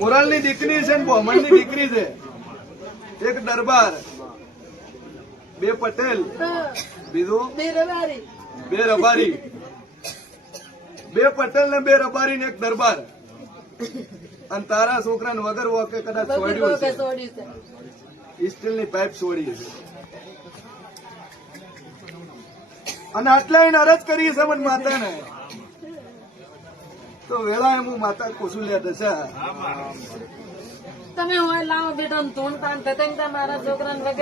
મોરાલની દીકરી છે ને બ્રાહ્મણની દીકરી છે. એક દરબાર, બે પટેલ, બીજું બે રબારી. બે પટેલ ને બે રબારી ને એક દરબાર. અને તારા છોકરાને વગર વોકે કદાચ છોડ્યું છે, સ્ટીલની પાઇપ છોડી છે. અને આટલા એને અરજ કરી છે મને માતાને, તો વેળા હું માતા કોસુલ્યા દશા તમે હોય લાવો બેટા ધૂન તાન થતા મારા છોકરાને વગર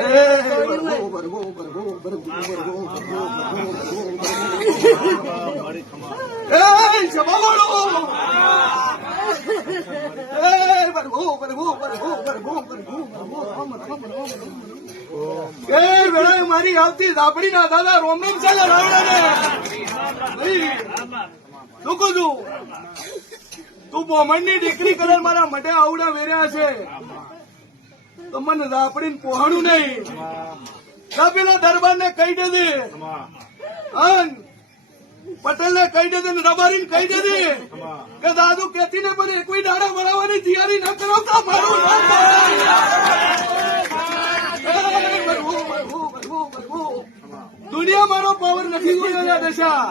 મારી આવતી ધાપડી ના દાદા રોમ રોમ ચાલે શું છું તું બ્રાહ્મણની દીકરી કલર મારા મઢે આવડા વેર્યા છે તો મને ધાપડીને પહોંચવું નહીં. પેલા દરબાર ને કહી દેજે, પટેલ ને કહી દેજે, રબારી ને કહી દેજે કે દાદુ કેતી ને પણ કોઈ દાડા બનાવવાની તૈયારી ન કરાવતા મારું દુનિયા મારો પાવર નથી ગયો દશા.